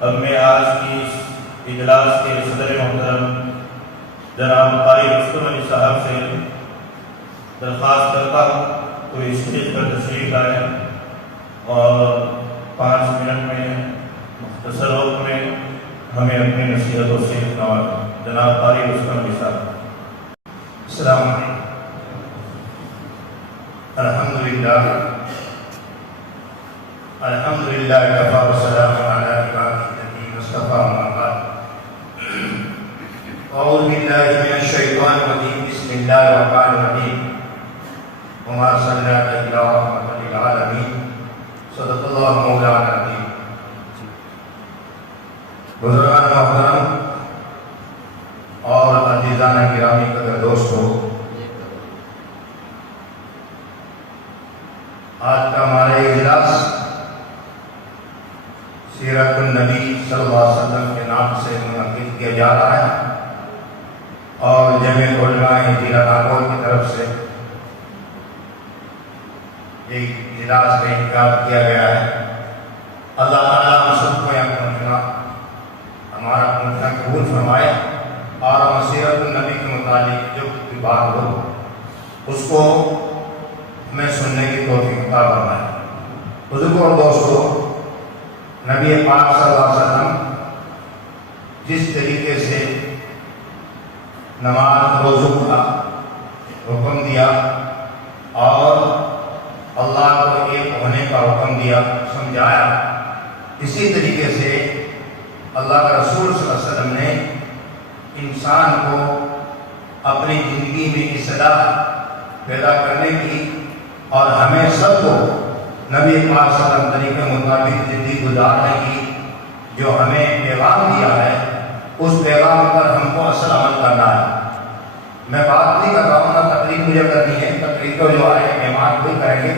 اب میں آج کی اس اجلاس کے صدر محترم جناب قاری رستم علی صاحب سے درخواست کرتا ہوں تو اسٹیج پر تشریف لائیں اور 5 منٹ میں مختصر وقت میں ہمیں اپنی نصیحتوں سے نوازیں۔ جناب قاری رستم علی صاحب۔ السلام علیکم۔ الحمدللہ کفا والسلام علی عبادہ الذین اصطفیٰ اما بعد۔ اعوذ باللہ من الشیطان الرجیم، بسم اللہ الرحمن الرحیم۔ وما ارسلناک الا رحمۃ للعالمین، صدق اللہ مولانا العظیم۔ بزرگان محترم اور عزیزان گرامی قدر دوستو، آج کا ہمارا اجلاس سیرت النبی صلی اللہ علیہ وسلم کے نام سے منعقد کیا جا رہا ہے اور جمعیت علماء ضلع ناگور کی طرف سے ایک اجلاس کا انعقاد کیا گیا ہے۔ اللہ تعالیٰ ہم سب کو یہاں پہنچنا، ہمارا پہنچنا قبول فرمائے اور ہم سیرت النبی کے متعلق جو بھی بات ہو اس کو ہمیں سننے کی توفیق عطا فرمائے۔ بزرگوں اور دوستو، نبی پاک صلی اللہ علیہ وسلم جس طریقے سے نماز روزوں کا حکم دیا اور اللہ کو ایک ہونے کا حکم دیا، سمجھایا، اسی طریقے سے اللہ کا رسول صلی اللہ علیہ وسلم نے انسان کو اپنی زندگی میں اصلاح پیدا کرنے کی اور ہمیں سب کو نبی پاک صلی اللہ علیہ وسلم طریقے مطابق زندگی گزارنے کی جو ہمیں پیغام دیا ہے، اس پیغام پر ہم کو اصل عمل کرنا ہے۔ میں بات نہیں کر رہا ہوں، نہ تقریر مجھے کرنی ہے، تقریر تو جو آئے مہمان کوئی کریں گے،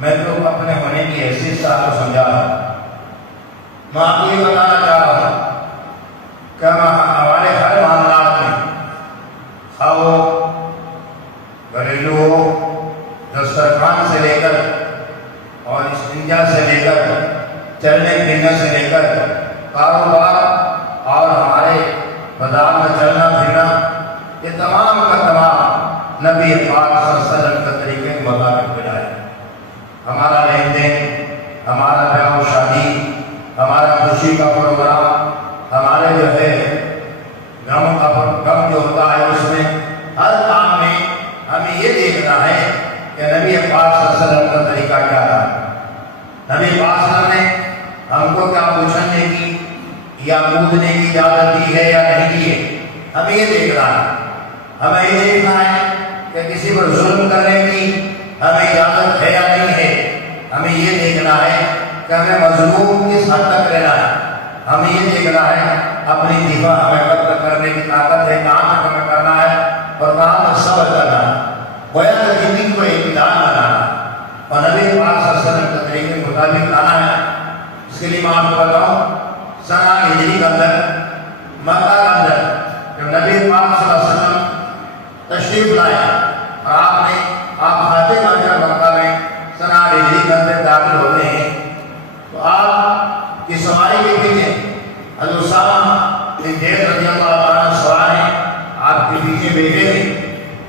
میں تو اپنے ہونے کی حیثیت سے آپ کو سمجھا رہا ہوں۔ میں آپ کو یہ بتانا چاہ رہا ہوں کہ ہمارے ہر معاملات میں، خواہ وہ گھریلو ہو، دسترخوان سے لے کر اور استنجا سے لے کر، چلنے پھرنے سے لے کر، کاروبار اور ہمارے بازار میں چلنا پھرنا، یہ تمام کا تمام نبی پاک صلی اللہ علیہ وسلم کے طریقے کے مطابق ہو جائے۔ ہمارا لین دین، ہمارا بیاہ و شادی، ہمارا خوشی کا پروگرام، ہمارے جو ہے غم جو ہوتا ہے، اس میں ہر کام میں ہمیں یہ دیکھنا ہے کہ نبی پاک صلی اللہ علیہ وسلم کا طریقہ کیا تھا۔ نبی پاک صلی اللہ علیہ وسلم نے ہم کو کیا اچھلنے کی یا کودنے کی اجازت دی ہے یا نہیں دی ہے، ہمیں یہ دیکھنا ہے۔ ہمیں یہ دیکھنا ہے کہ کسی پر ظلم کرنے کی ہمیں اجازت ہے یا نہیں ہے۔ ہمیں یہ دیکھنا ہے کہ ہمیں مظلوم کس حد تک رہنا ہے۔ ہمیں یہ دیکھنا ہے اپنی دفاع ہمیں قتل کرنے کی طاقت ہے، کہاں تک ہمیں کرنا ہے اور کہاں تک صبر کرنا ہے۔ گویا کہ زندگی کو اعتدال بنانا اور نبی پاک صلی اللہ علیہ وسلم کے طریقے کے مطابق لانا ہے۔ اس کے لیے میں آپ کو بتاؤں، سنہ ہجری کے اندر، مکہ کے اندر جب نبی پاک صلی اللہ علیہ وسلم تشریف لائے اور آپ خاتے بن کر مکہ میں سنہ ہجری کے اندر داخل ہوتے ہیں تو آپ کی سواری کے پیچھے حضرت اسامہ بن زید رضی اللہ عنہ سوار ہیں، آپ کے پیچھے بیٹھے ہیں۔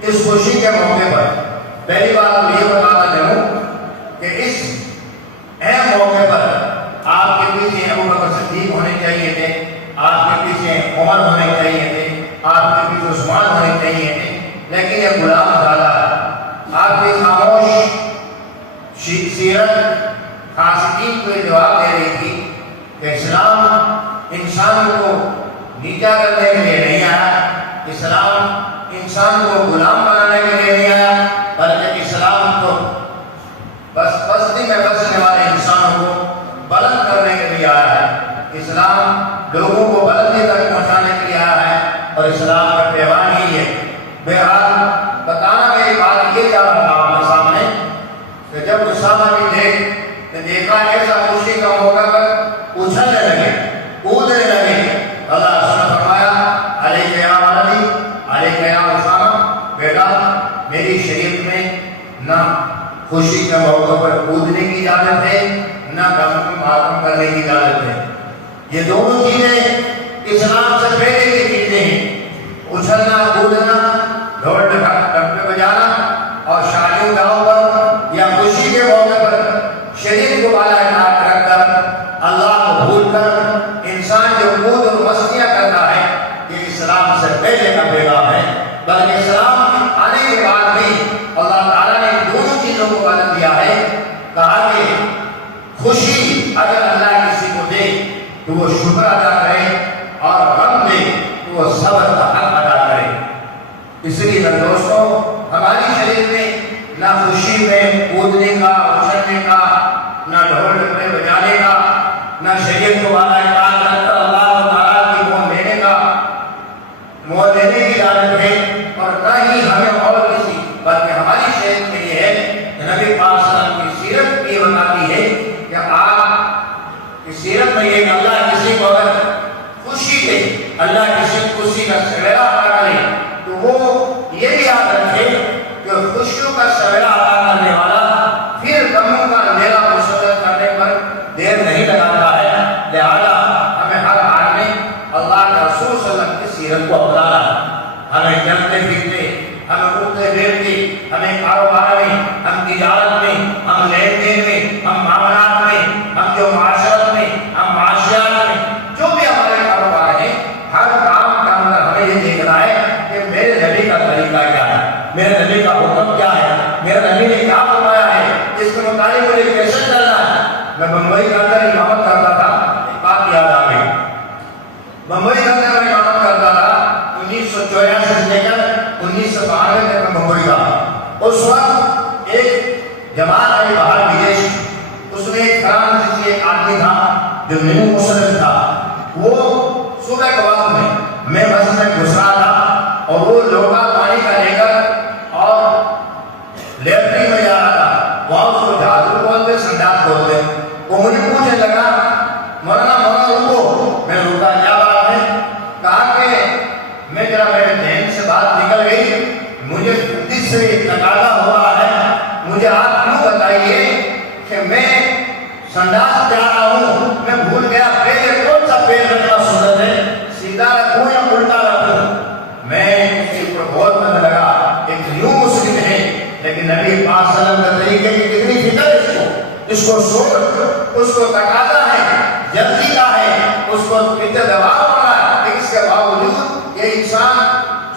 اس خوشی کے موقع پر پہلی بات تو یہ بتانا چاہوں کہ اس اہم موقع پر آپ کے پیچھے ابو بکر صدیق ہونے چاہیے تھے، آپ کے پیچھے عمر ہونے چاہیے تھے، آپ کے پیچھے عثمان ہونے چاہیے تھے، لیکن یہ غلام زیادہ ہے۔ آپ کی خاموش سیرت خاصین کو یہ جواب دے رہی تھی کہ اسلام انسان کو نیچا کرنے کے لیے نہیں آیا، اسلام انسان کو غلام بنانے کے لیے نہیں آیا، بلکہ اسلام کو بستی میں بسنے والے انسانوں کو بلند کرنے کے لیے آیا ہے۔ اسلام لوگوں کو بلندی تک پہنچانے کے لیے آیا ہے اور اسلام کا پیغام ہی ہے۔ بہرحال بتانا میری بات یہ چاہ رہا تھا آپ کے سامنے کہ جب اسامہ بن زید نے دیکھا ایسا خوشی کا موقع پر اچھلنے لگے، کودنے لگے، اللہ نے فرمایا علیک یا ولدی، علیک یا اسامہ، بیٹا میری شریعت میں نہ خوشی کے موقع پر کودنے کی اجازت ہے، نہ غم کو ماتم کرنے کی اجازت ہے۔ یہ دونوں چیزیں اسلام سے پہلے کی چیزیں ہیں۔ اچھلنا کودنا، ڈھول ڈھپے بجانا اور شادیوں داؤں پر یا خوشی کے موقع پر شریر کو بالا رکھ کر اللہ کو بھول کر انسان جو کود اور مستیاں کرتا ہے، یہ اسلام سے پہلے کا پیغام ہے۔ بلکہ اسلام آنے کے بعد بھی اللہ تعالیٰ نے دونوں چیزوں کو بدل دیا ہے۔ کہا کہ خوشی اگر اللہ کسی کو دے تو وہ شکر ادا کرے، اور غم دے تو وہ صبر کا حق ادا کرے۔ اس لیے میرے دوستوں، ہماری شریر میں نہ خوشی میں کودنے کا، اچھلنے کا، نہ ڈھول ڈھپے بجانے کا، نہ شریعت کو بالا رکھ کر اللہ تعالیٰ کی منہ لینے کا، منہ لینے کی اجازت ہے، اور نہ ہی ہمیں اور کسی، بلکہ ہماری شریعت میں یہ ہے کہ نبی پاک صلی اللہ علیہ وسلم کی سیرت یہ بتاتی ہے کہ آپ کی سیرت میں یہ کہ اللہ کسی کو اگر خوشی دے، اللہ کسی خوشی کا سویرا عطا کرے، تو وہ یہ بھی یاد رکھے کہ خوشیوں کا سویرا عطا کرنے والا پھر غموں کا اندھیرا مسلط کرنے پر دیر نہیں لگاتا ہے۔ لہذا ہمیں ہر حال میں اللہ کے رسول صلی اللہ علیہ وسلم کی سیرت کو اپنانا ہے۔ ہمیں چلتے پھرتے، ہمیں اٹھتے بیٹھتے، ہمیں کاروبار میں، ہم تجارت میں، ہم لین دین میں، ہم معاملات میں، ہم جو معاشرت میں، ہم معاشیات میں، جو بھی ہمارے کاروبار ہیں، ہر کام کا اندر ہمیں یہ دیکھنا ہے کہ میرے نبی کا طریقہ کیا ہے، میرے نبی کا حکم کیا ہے، میرے نبی نے کیا فرمایا ہے، اس کے مطابق مجھے کیسے چلنا ہے۔ میں بمبئی کے اندر امامت کرتا تھا، ایک بات یاد آ گئی، بمبئی کے اندر میں امامت کرتا تھا 1984 سے لے کر 1992 تک میں بمبئی کا۔ اس وقت ایک جماعت آئی باہر بدیش، اس میں ایک فرانسیسی ایک آدمی تھا جو نیو مسلم تھا۔ وہ صبح کے وقت میں بس میں گھس رہا تھا اور وہ لوگا پانی کا لے کر اور لیٹرین میں جا رہا تھا، وہاں اس کو جادو بولتے، سنڈاس بولتے۔ وہ مجھے پوچھنے لگا، مولانا رکو۔ میں رکا، کیا بات ہے؟ کہا کہ میں ذرا میرے ذہن سے بات نکل گئی، مجھے بدھ سے تقاضا ہو رہا ہے، مجھے آپ کیوں بتائیے کہ میں سنڈاس جا رہا ہوں، میں بھول گیا پہلے کون سا پیر رکھنا سنت ہے، سیدھا رکھوں یا الٹا رکھوں؟ میں اس کے اوپر غور کرنے لگا۔ ایک نیو مسلم ہے لیکن نبی پاک صلی اللہ علیہ وسلم کے طریقے کی کتنی فکر ہے، اس کو سوچ، اس کو تقاضا ہے، جلدی کا ہے، اس کو کتنے دباؤ پڑ رہا ہے، لیکن اس کے باوجود یہ انسان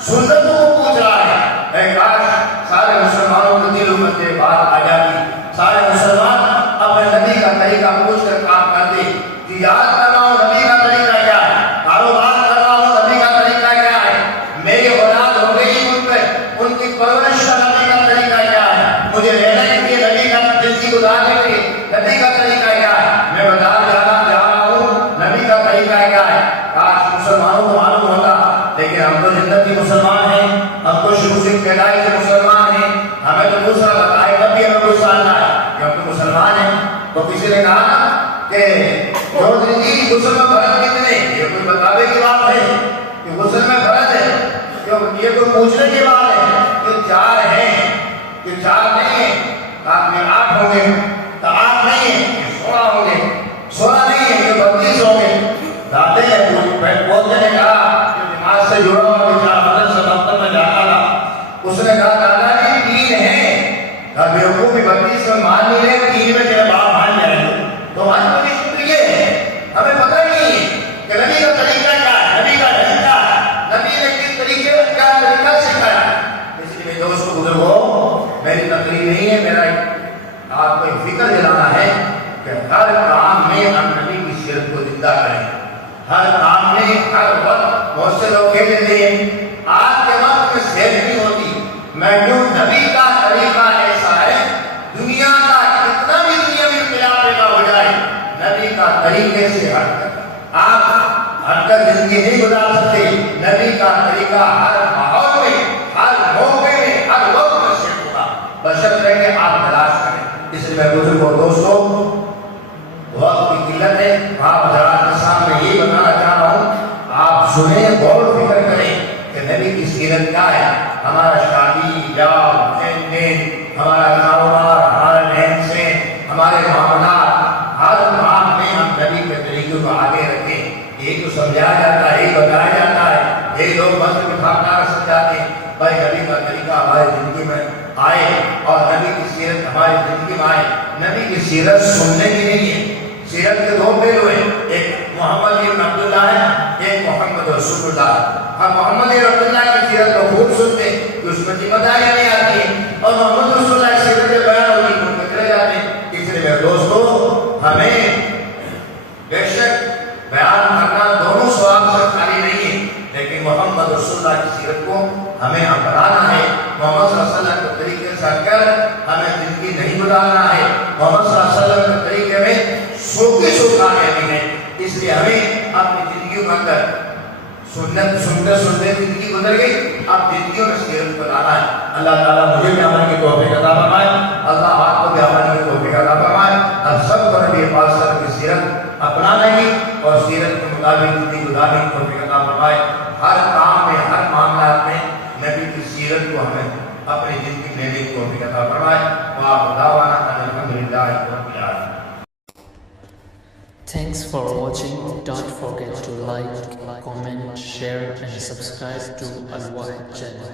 سنتوں کو پوچھ رہا ہے۔ اے کاش سارے مسلمانوں کے دلوں میں یہ بات آ جاتی، سارے مسلمان اپنے نبی کا طریقہ پوچھ کر کام کرتے۔ تجارت کر رہا ہوں، نبی کا طریقہ کیا ہے؟ کاروبار کر رہا ہوں، نبی کا طریقہ کیا ہے؟ میری اولاد ہو گئی مجھ پہ، ان کی پرورش کا نبی کا طریقہ کیا ہے؟ مجھے رہنے کے لیے نبی کا، زندگی گزارنے کے لیے نبی کا طریقہ کیا ہے؟ میں بازار جا رہا ہوں، نبی کا طریقہ کیا ہے؟ کاش مسلمانوں کو معلوم ہوتا، لیکن ہم تو زندگی مسلمان ہیں، ہم تو شروع سے پیدائش سے مسلمان ہیں، ہمیں تو دوسرا بتائے کبھی ہمیں کوئی سالنا ہے کہ ہم تو مسلمان ہیں۔ تو کسی نے کہا نا کہ جو زندگی غسل میں فرض کتنے، یہ کوئی بتاوے کی بات ہے کہ غسل میں فرض ہے، یہ کوئی پوچھنے کی بات ہے کہ 4 ہیں، کہ 4 نہیں ہیں، آپ میں 8 ہوں گے، تو 8 نہیں ہیں، 16 ہوں گے، 16 نہیں ہیں، کہ 32 ہوں گے۔ داتے ہیں بولتے نے کہا کہ نماز سے جڑا ہوا بیچارہ بدن سے دفتر میں جاتا تھا، اس نے کہا دادا جی 3 ہیں، بیوقوف بھی 32 میں مان نہیں رہے، 3 میں تیرے باپ مان جائیں گے۔ تو ہماری کوئی شکریہ ہے، ہمیں پتہ ہی نہیں ہے کہ نبی کا طریقہ کیا ہے، نبی کا ڈھنگ کیا ہے، نبی نے کس طریقے کا طریقہ سکھایا۔ اس لیے دوستو بزرگوں، میری تقریر نہیں ہے، میرا آپ کو فکر دلانا ہے کہ ہر کام میں ہم نبی کی سیرت کو زندہ کریں۔ ہر کام میں، ہر وقت بہت سے لوگ کہہ دیتے ہیں آج کے وقت میں صحت نہیں ہوتی، میں کیوں؟ نبی کا طریقہ ایسا ہے، دنیا کا کتنا بھی دنیا میں انقلاب پیدا ہو جائے، نبی کا طریقے سے ہٹ کر آپ ہٹ کر زندگی نہیں گزار سکتے۔ نبی کا طریقہ ہر ماحول میں، ہر موقع میں، ہر وقت میں صحت ہوگا، بشرطے کہ آپ تلاش کریں۔ اس لیے میں بزرگوں اور دوستوں، وقت کی قلت ہے، آپ حضرات کے سامنے یہ بتانا چاہ رہا ہوں، آپ سنیں، غور و فکر کریں کہ نبی کی سیرت کیا ہے۔ ہمارا شادی، بیاہ، لین دین، ہمارا کاروبار، ہمارا رہن سہن، ہمارے معاملات، ہر کام میں ہم نبی کے طریقے کو آگے رکھیں۔ یہی تو سمجھایا جاتا ہے، یہی بتایا جاتا ہے، یہی لوگ بس بٹھانا سمجھاتے ہیں بھائی نبی کا طریقہ ہماری زندگی میں آئے اور نبی کی سیرت ہماری زندگی میں آئے۔ نبی کی سیرت سننے کی نہیں ہے، سیرت کے دو پہلو ہیں، ایک محمد بن عبداللہ ہے، ایک محمد رسول اللہ ہے۔ ہم محمد بن عبداللہ کی سیرت کو خوب سنتے ہیں کہ اس میں ذمہ داریاں نہیں آتی ہیں، اور محمد رسول اللہ کی سیرت کے بیان ہوتی ہے ان چلے جاتے ہیں۔ اس لیے میرے دوستو، ہمیں بے شک بیان کرنا دونوں ثواب سے خالی نہیں ہے، لیکن محمد رسول اللہ کی سیرت کو ہمیں اپنانا ہے، محمد صلی اللہ علیہ وسلم کے طریقے سے کر ہمیں زندگی نہیں گزارنا ہے، محمد صلی اللہ علیہ وسلم کے طریقے میں سو کامیابی ہے۔ اس لیے ہمیں اپنی زندگیوں کے اندر سنت سنتے سنتے زندگی گزر گئی، اب زندگیوں میں سیرت کو لانا ہے۔ اللہ تعالیٰ مجھے بھی عمل کی توفیق عطا فرمائے، اللہ آپ کو بھی عمل کی توفیق عطا فرمائے، اور سب کو نبی پاک صلی اللہ علیہ وسلم کی سیرت اپنانے کی اور سیرت کے مطابق زندگی گزارنے کی توفیق عطا فرمائے۔ ہر کام میں، ہر معاملات میں نبی کی سیرت کو ہمیں اپنی زندگی میں لینے کی توفیق عطا فرمائے۔ وآخر دعوانا ان الحمدللہ رب العالمین۔ Thanks for watching. Don't forget to like, comment, share and subscribe to Al Wahid channel.